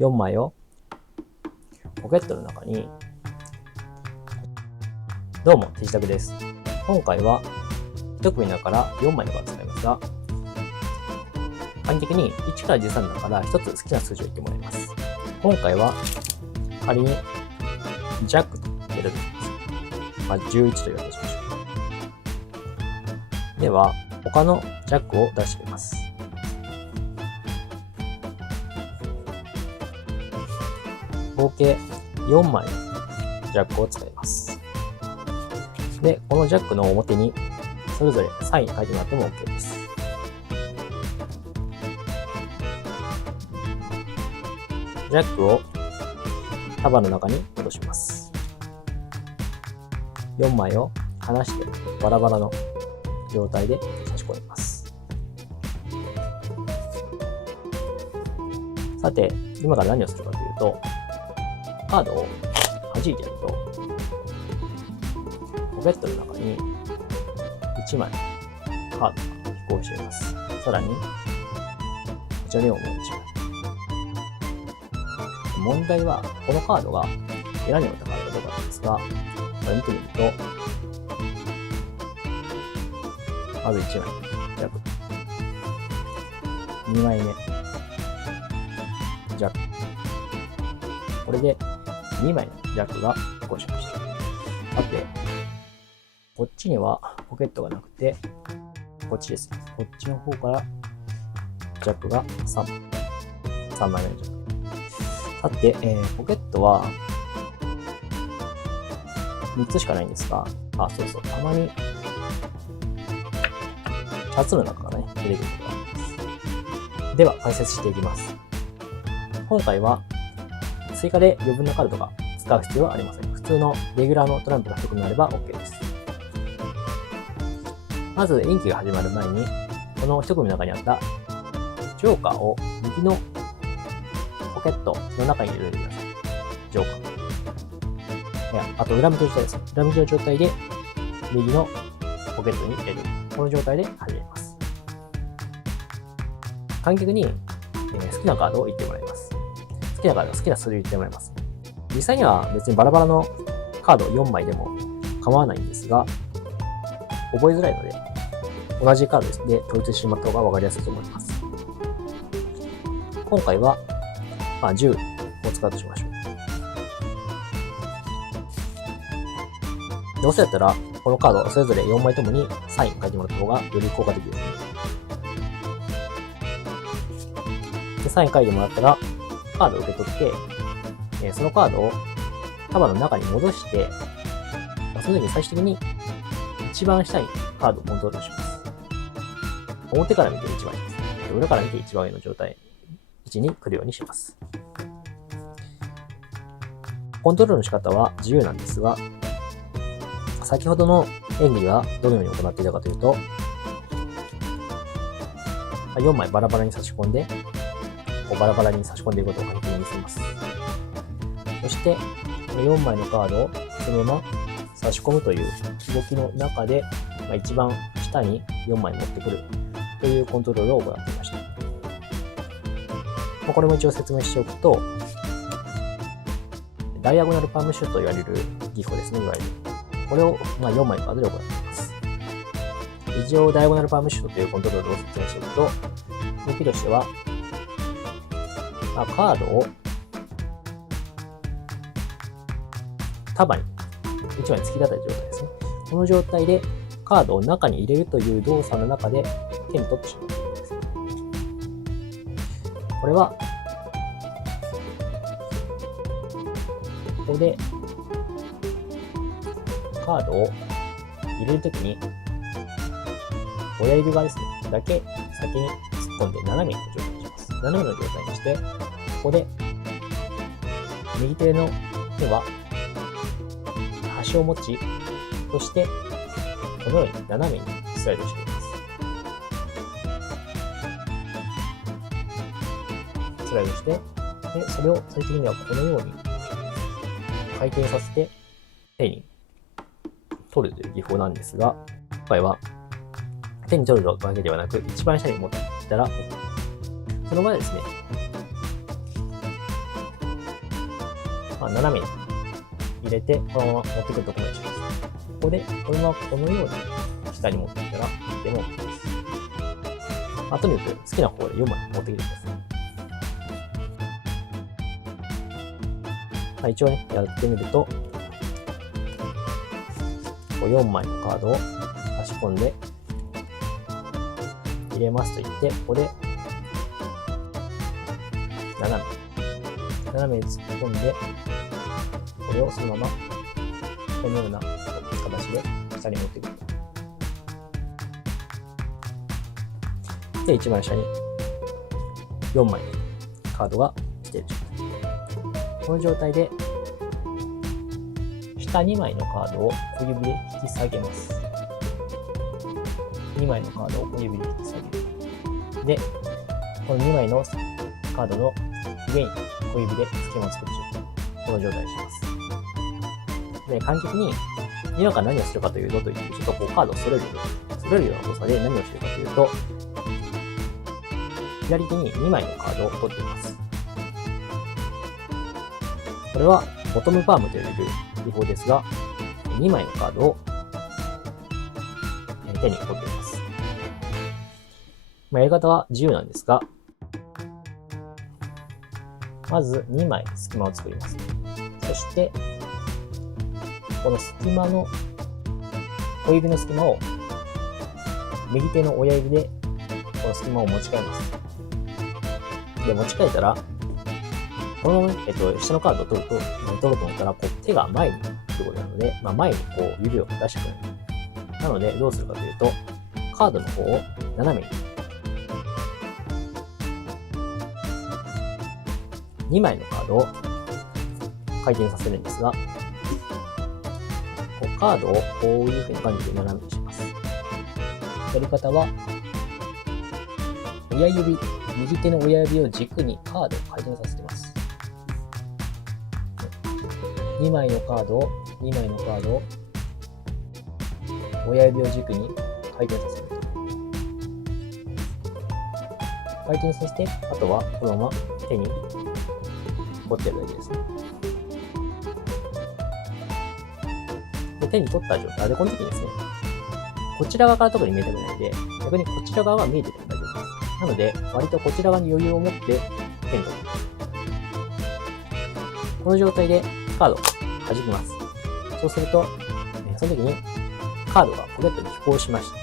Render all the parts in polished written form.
4枚をポケットの中に。どうも、手支度です。今回は1組の中から4枚のカードを使いますが、簡易的に1から13の中から1つ好きな数字を言ってもらいます。今回は仮にジャックと選んでみます。11と言われとしましょう。では、他のジャックを出してみます。合計4枚のジャックを使います。で、このジャックの表にそれぞれサイン書いてもらっても OK です。ジャックを束の中に戻します。4枚を離してバラバラの状態で差し込みます。さて、今から何をするかというと、カードを弾いてやると、ポケットの中に1枚カードが飛行しています。さらに、こちらにももう1枚。問題は、このカードが裏に置いたカードかどうかなんですが、これ見てみると、まず1枚、ジャック。2枚目、ジャック。これで2枚のジャックが飛行しました。さて、こっちにはポケットがなくて、こっちですね。こっちの方からジャックが3枚目のジャック。さて、ポケットは3つしかないんですが、そうそう、たまにシャツの中からね、出てくることがあります。では、解説していきます。今回は追加で余分なカードとか使う必要はありません。普通のレギュラーのトランプが1組あれば OK です。まず、演技が始まる前に、この1組の中にあったジョーカーを右のポケットの中に入れてください。ジョーカー。あと、裏向きの状態です。裏向きの状態で、右のポケットに入れる。この状態で始めます。観客に、好きなカードを言ってもらいます。好きなカード、好きな数字を言ってもらいます。実際には別にバラバラのカード4枚でも構わないんですが、覚えづらいので、同じカードで統一してしまった方が分かりやすいと思います。今回は、10を使うとしましょう。どうせやったら、このカードそれぞれ4枚ともにサイン書いてもらった方がより効果的ですね。で、サイン書いてもらったら、カードを受け取って、そのカードを束の中に戻して、その時に最終的に一番下にカードをコントロールします。表から見て一番上です。裏から見て一番上の状態、位置に来るようにします。コントロールの仕方は自由なんですが、先ほどの演技はどのように行っていたかというと、4枚バラバラに差し込んで、バラバラに差し込んでいくことを簡単に見せます。そして、4枚のカードをそのまま差し込むという動きの中で、一番下に4枚持ってくるというコントロールを行っていました。これも一応説明しておくと、ダイアゴナルパームシュートと言われる技法ですね、いわゆる。これを4枚のカードで行っています。一応、ダイアゴナルパームシュートというコントロールを説明しておくと、動きとしては、カードを束に1枚突き立てた状態ですね。この状態でカードを中に入れるという動作の中で手に取ってしまうということです。これは、ここでカードを入れるときに親指側ですね、だけ先に突っ込んで斜めの状態にします。斜めの状態にして、ここで右手の手は端を持ち、そしてこのように斜めにスライドしています。スライドして、でそれを最終的にはこのように回転させて手に取るという技法なんですが、今回は手に取るわけではなく、一番下に持っていったら、その場合ですね、斜めに入れて、このまま持ってくるところにします。ここで、このままこのように下に持ってきたら、でも OK です。とにかく好きな方で4枚持ってきてください。一応ね、やってみると、4枚のカードを差し込んで、入れますと言って、ここで、斜めに突っ込んで、これをそのまま、このような形で下に持ってくる。で、一番下に4枚カードが来ている状態。この状態で、下2枚のカードを小指で引き下げます。2枚のカードを小指で引き下げる。で、この2枚のカードの上に小指で隙間を作る状態。この状態にします。で、簡潔に、今から何をするかというと、ちょっとこうカードを揃えるような動作で何をしているかというと、左手に2枚のカードを取っています。これはボトムパームという技法ですが、2枚のカードを手に取っています。やり方は自由なんですが、まず2枚隙間を作ります。そして、この隙間の、小指の隙間を、右手の親指で、この隙間を持ち替えます。で、持ち替えたら、このままね、下のカードを取ろうと思ったら、こう手が前に行くことなので、前にこう指を出してくれる。なので、どうするかというと、カードの方を斜めに、2枚のカードを回転させるんですが、こうカードをこういう風な感じで斜めにします。やり方は、右手の親指を軸にカードを回転させています。2枚のカードを、親指を軸に回転させる。回転させて、あとはこのまま手に取ってるだけですね。で、手に取った状態で、この時にですね、こちら側から特に見えたくないので、逆にこちら側が見えてても大丈夫です。なので、割とこちら側に余裕を持って手に取る。この状態でカードを弾きます。そうすると、その時にカードがポケットに飛行しました。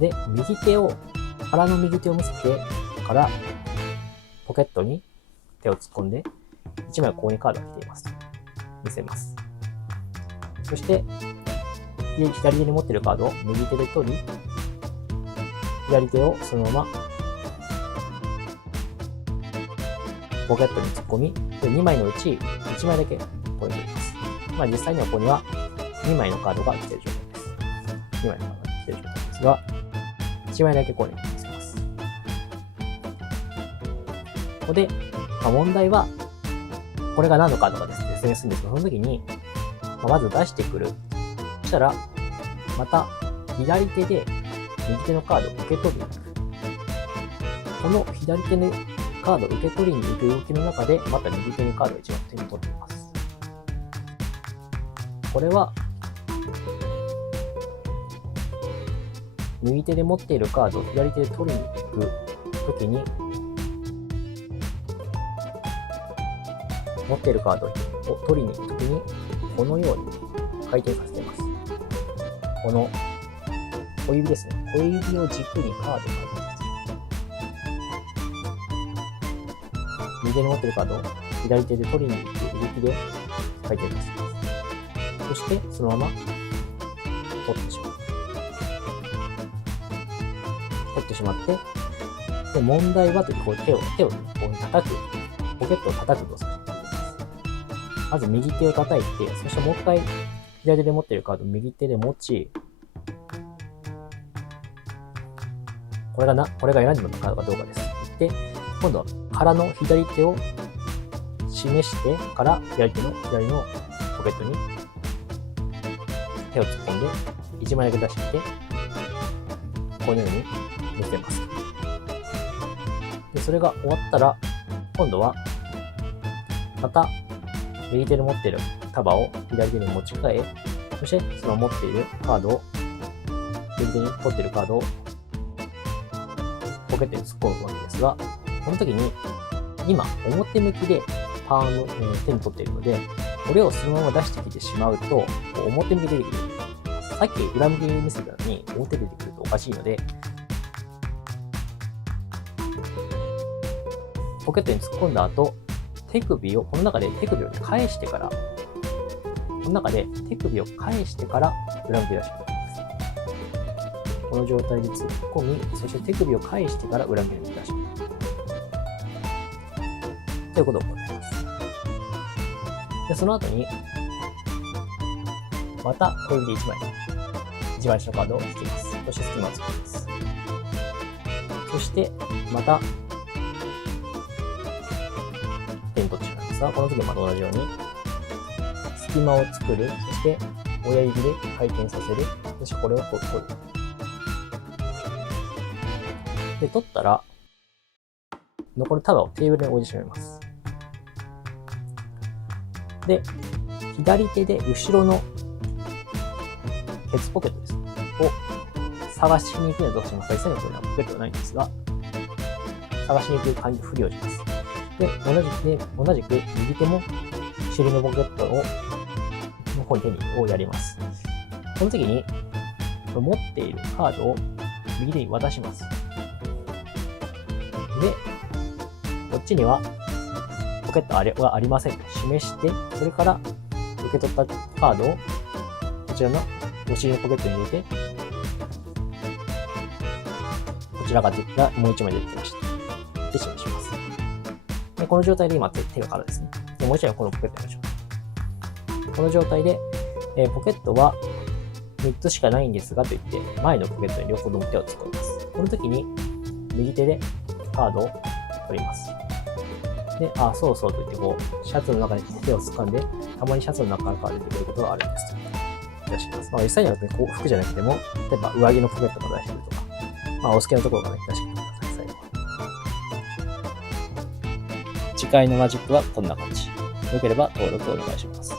で、腹の右手を見せてから、ポケットに手を突っ込んで、1枚ここにカードが来ています。見せます。そして、左手に持っているカードを右手で取り、左手をそのままポケットに突っ込み、2枚のうち1枚だけここに取ります。実際にはここには2枚のカードが来ている状態です。2枚のカードが来ている状態ですが、1枚だけここに見せます。ここで、問題は、これが何のカードかですって説明するんですが、その時に、まず出してくる。そしたら、また左手で右手のカードを受け取りに行く。この左手でカードを受け取りに行く動きの中で、また右手にカードを一番手に取っています。これは、右手で持っているカードを左手で取りに行くときに、持っているカードを取りに行くときに、このように回転させています。この小指ですね。小指を軸にカードを回転させる。右手に持っているカードを左手で取りに行く動きで回転させます。そして、そのまま取ってしまう。取ってしまって、で問題はという、手をこう叩く、ポケットを叩く動作をしています。まず右手を叩いて、そしてもう一回左手で持っているカードを右手で持ち、これが選んでもらったカードかどうかです。で、今度は腹の左手を示してから左のポケットに手を突っ込んで1枚だけ出してきて、このように見せます。で、それが終わったら、今度は、また、右手で持っている束を左手に持ち替え、そしてその持っているカードを、右手に取っているカードをポケットに突っ込むわけですが、この時に、今、表向きで手に取っているので、これをそのまま出してきてしまうと、表向きで出てくる。さっき裏向きに見せたのに、表で出てくるとおかしいので、ポケットに突っ込んだ後、この中で手首を返してから、裏向き出していきます。この状態で突っ込み、そして手首を返してから裏向きに出します。ということを行います。で、その後に、また小指で1枚下のカードを引きます。そして隙間を作ります。そして、また、手に取ってしまいますが、この時また同じように、隙間を作る、そして親指で回転させる、そしてこれを取る。で、取ったら、残る束をテーブルに置いてしまいます。で、左手で後ろのケツポケットです。を探しに行くのはどうしますか？実際にはこれはポケットはないんですが、探しに行く感じで振りをします。で、同じく右手も尻のポケットの方にをやります。この時に、持っているカードを右手に渡します。で、こっちにはポケットはありませんと示して、それから受け取ったカードをこちらのお尻のポケットに入れて、こちらがもう一枚出てきました。で、示します。で、この状態で今手が空ですね。で、もう一枚このポケットに入れましょう。この状態で、ポケットは3つしかないんですがと言って、前のポケットに両方とも手を突っ込みます。この時に、右手でカードを取ります。で、そうそうと言ってシャツの中に手を掴んで、たまにシャツの中から出てくることがあるんですと。出します。実際には服じゃなくても、例えば上着のポケットから出してくるとか、お好きなところから出してください。最後。次回のマジックはこんな感じ。よければ登録お願いします。